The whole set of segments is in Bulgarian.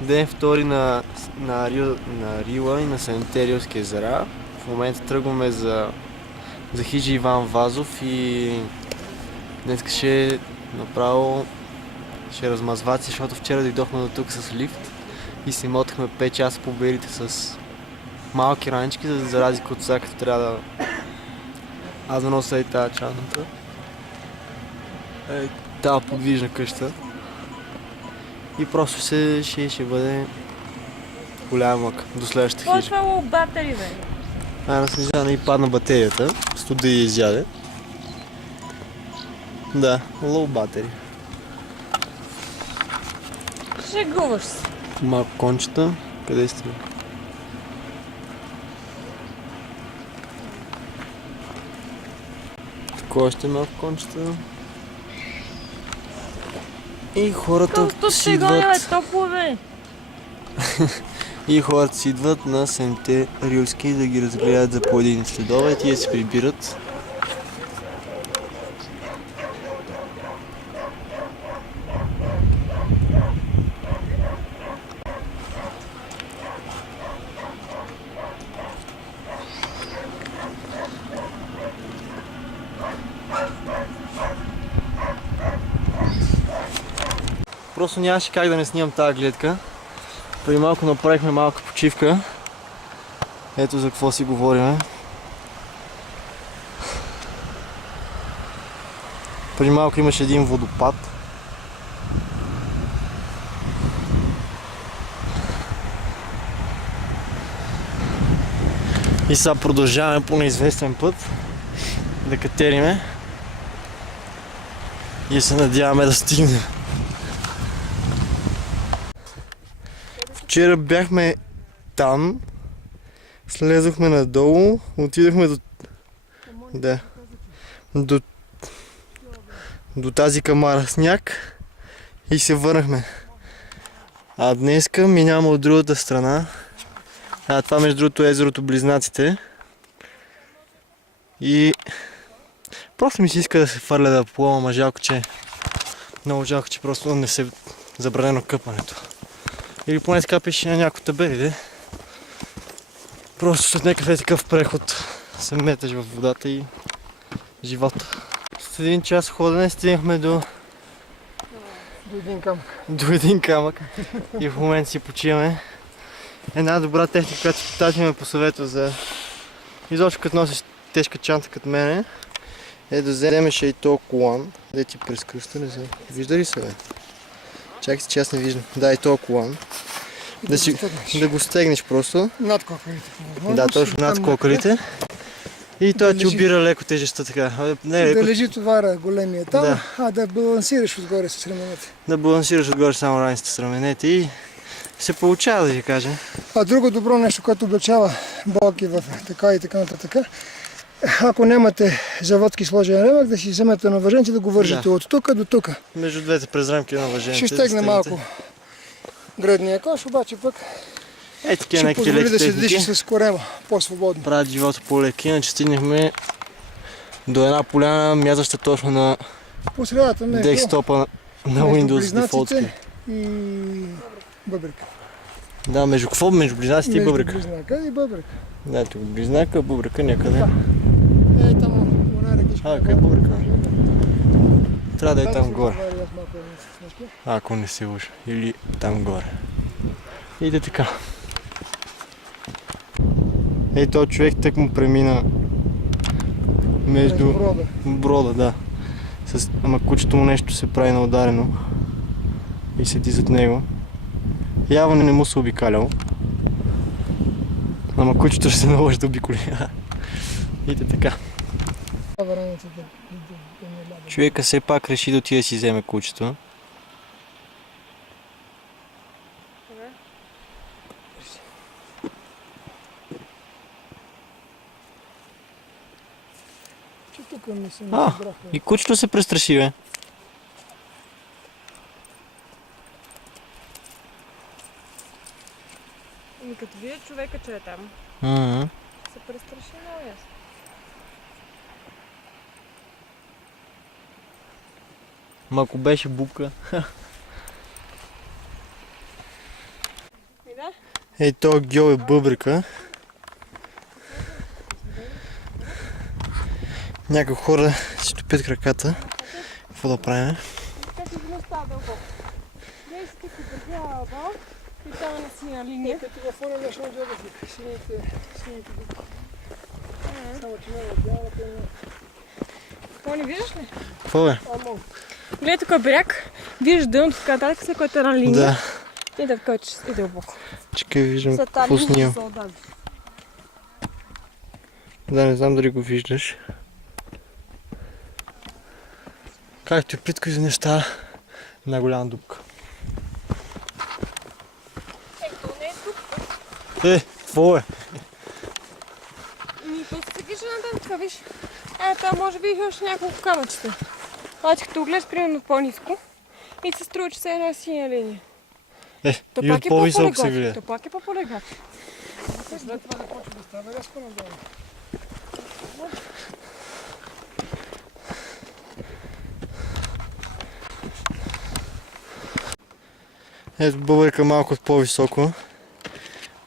Ден втори на Рила и на Сантериовски езера. В момента тръгваме за Хиджи Иван Вазов и днес ще направо ще размазваци, защото вчера дойдохме до тук с лифт и се мотахме 5 часа по берите с малки ранички, за разлика от сега, като трябва да аз да нося и тази чантата. Тази подвижна къща. И просто ще бъде голяма мъка до следващата хижа. Това е лоу батери, бе. На Снежана и падна батерията, студа я изяде. Да, лоу батери. Шегуваш се. Малко кончета. Къде сте? Такова още малко кончета. И хората си идват... топло, бе. И хората си идват на Седемте Рилски да ги разгледат за по един следобед и да се прибират. Просто нямаше как да не снимам тази гледка. Преди малко направихме малка почивка. Ето за какво си говорим. Преди малко имаше един водопад. И сега продължаваме по неизвестен път да катериме и се надяваме да стигнем. Вчера бяхме там, слезохме надолу, отидохме до тази камара сняг и се върнахме. А днеска минаваме от другата страна. Това между другото е езерото Близнаците. И просто ми се иска да се фърля да плувам, ама жалко, че много жалко, че просто не се забранено къпането. Или поне така пише на някои табели, де. Просто след някакъв такъв преход се меташ във водата и живота. След един час ходене стигнахме до един камък и в момента си почиваме. Една добра техника, която тази ме посъветва за изобщо като носиш тежка чанта като мене, е да вземеш и то колан, де ти през кръста, не знам. Вижда ли се, бе? Чакай, че аз не виждам. Да, и то колан. Да го стегнеш просто. Над кокалите. Да, точно над кокалите. И той ти обира леко тежестта така. Да лежи товара големия там, да балансираш отгоре с раменете. Да балансираш отгоре само раниците с раменете и се получава, да ви кажа. А друго добро нещо, което облегчава болки в така и така нататък, ако нямате заводски сложен ремък, да си вземете на въженце да го вържите от тук до тук. Между двете през рамки на въженце. Ще стегне малко гръдния кош, обаче пък ще позволи да се диши с корема по-свободно. Правят живота по-леки, иначе стигнахме до една поляна, мязаща точно на десктопа на Windows Default. И бъбрика. Да, между какво? Между близнаците и бъбрика? Между близнака и бъбрика. Да, тук близнака, бъбрика някъде. Там една ръкичка. Къде е бъбрика? Трябва да е там горе. Ако не се лъжа. Или там горе. И да така. Ей, този човек тък му премина между брода, да. Ама кучето му нещо се прави на ударено и седи зад него. Явно не му се обикалял. Ама кучето ще се наложи да обиколи. И така. Човека все пак реши да отиде да си вземе кучето. И кучето се престраши, бе. Като видя човека, че е там, се престраши много ясно. Ма ако беше бубка. Да? Ей, то гьол е бъбрика. Някои хора си топят краката. Какво да правим? Как си било става дълбоко? Гледай си тук прибягава и там е на синя линия. Като във фона нещо може да си сините дупки. Само че не е бялата и Какво не виждаш ли? Какво е? Гледай тук бряг, виждаш дъното така нататък, след което е една линия. Да. И да вкочиш и дълбоко. Чекай, виждам След какво тази линия снимам. се отдаде. Да, не знам дали го виждаш. Както и плитко за неща, една голяма дупка. То не е тук. Какво е? То се вижда нататък, виж. Там може би има още няколко камъчета. Обаче като го гледаш примерно по-ниско и се струва, че се е една синя линия. То И пак от е по-високо се по-полегат. вижда. То пак е по-полегат. след това започва да става рязко надолу. Ето бъбърка малко по-високо.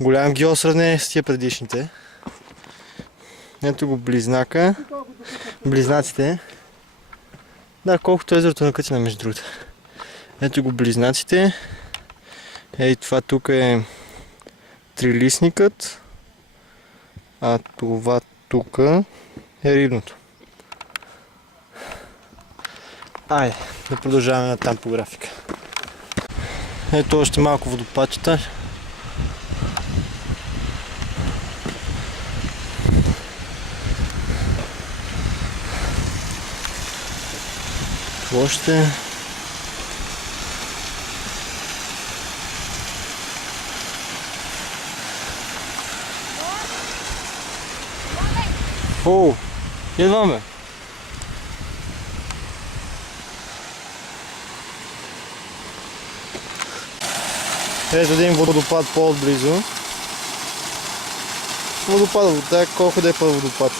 Голям гео сравнение с тия предишните. Ето го близнака. Близнаците. Да, колкото езерото на Кътина между другото. Ето го близнаците. Ей, това тук е трилистникът. А това тук е рибното. Айде, да продължаваме на там по графика. Ето още малко водопадчета. Още. О, едва ме. Ето един водопад по-отблизо. Водопада, вода, колко да е по водопад.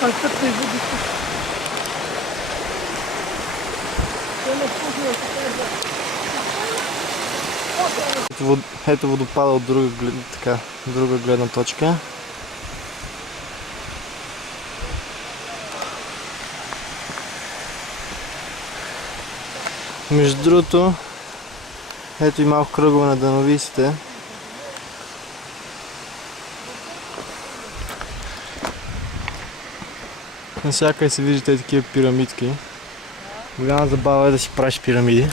Пътта и водите. Ето водопада от друга гледна точка. Между другото, ето и малко кръгове на дъновисите. Навсякъде се виждате такива пирамидки. Голяма забава е да си правиш пирамиди.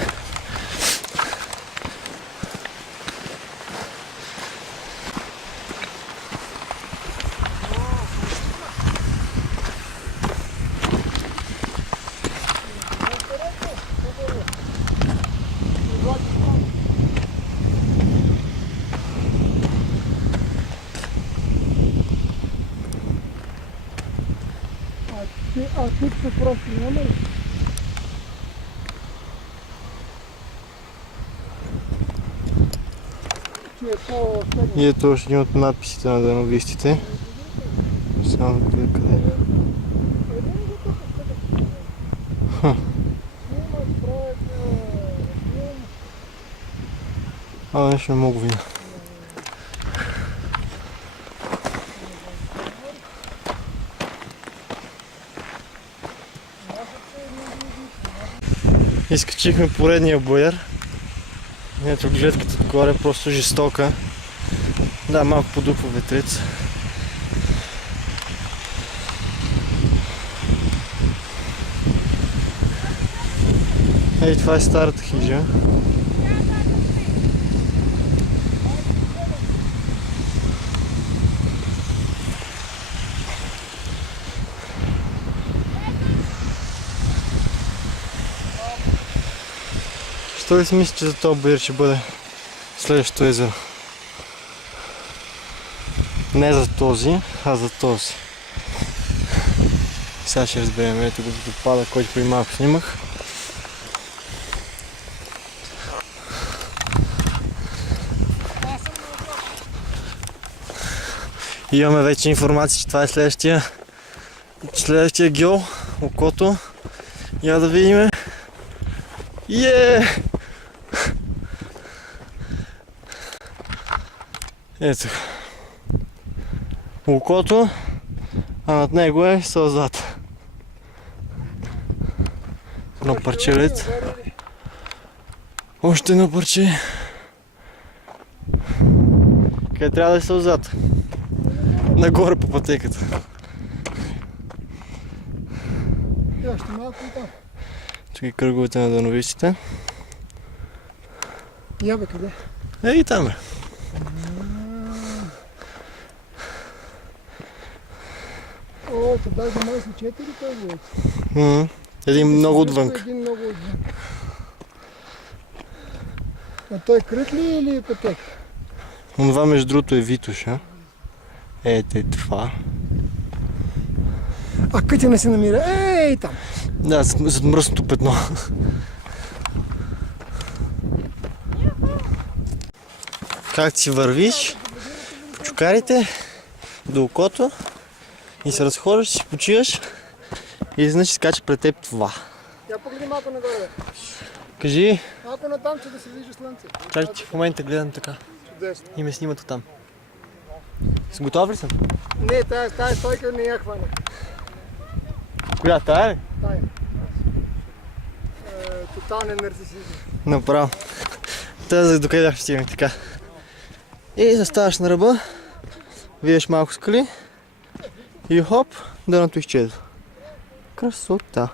А тук се просто няма ли? И ето още един от надписите на дъновистите. Само да видя къде е. Нещо не мога видя. Изкачихме поредния бояр. Ето гледката отгоре е просто жестока. Да, малко подухва ветрец. Ей, това е старата хижа. Що ли си мисли, че за този бояр ще бъде следващото езеро? Не за този, а за този. Сега ще разберем. Ето го допада, който преди малко снимах. Имаме вече информация, че това е следващия гьол, окото. Я да видим. Ето. Окото, а над него е сълзата. Едно парчелец. Още едно парче. Къде трябва да е сълзата? Нагоре по пътеката. И още малко и там. Тук и кръговете на дъновиците. Я бе, къде? И там е. О, тогава за май са 4 кръгове. Един много отвън. Един много отвън. А той кръг ли или е пътек? Това между другото е Витоша. Ете това. А къде не се намира? Ей, там! Да, зад мръсното петно. Как си вървиш по чукарите до окото и се разхождаш, си почиваш и изведнъж си скача пред теб това. Я погледи малко нагоре. Кажи, Малко натам, че да се вижда слънце. чакай, че в момента гледам така Чудесно. и ме снимат оттам. С готов ли съм? Не, тая стойка не я хвана. Коя тая ли? Тая. Тотален нарцисизъм. Направо. Тази докъде бях стигнал така. И заставаш на ръба, виеш малко скали и хоп, дъното изчезва. Красота.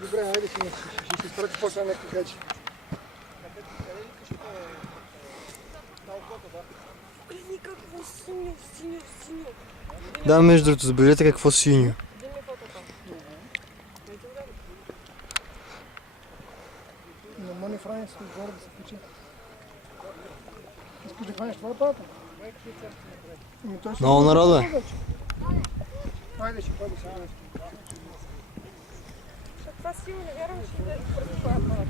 Добре, айде ще се спрати после на качи. Гледни какво синьо. Да, между другото, забележете какво синьо. Не мога не храня с горе да се пече. Искаш да храниш това пата? Много народ е. Айде ще ходи сега. Това силно не вярвам, че ще преди това апарат.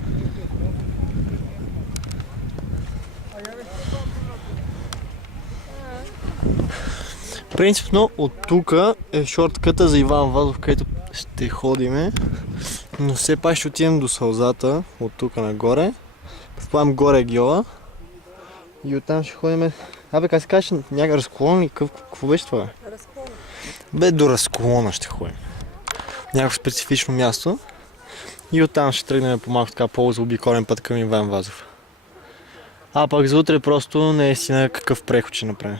Принципно от тук е шортката за Иван Вазов, където ще ходиме. Но все пак ще отидем до сълзата, от тук нагоре. Предполагам горе е гьола. И оттам ще ходим. Абе, как се казваш, някакъв разклон ли? Какво беше това? Разклон. Бе, до разклона ще ходим. Някакво специфично място. И оттам ще тръгнем по малко така по-заобиколен път към Иван Вазов. А пък за утре просто наистина какъв преход ще направим.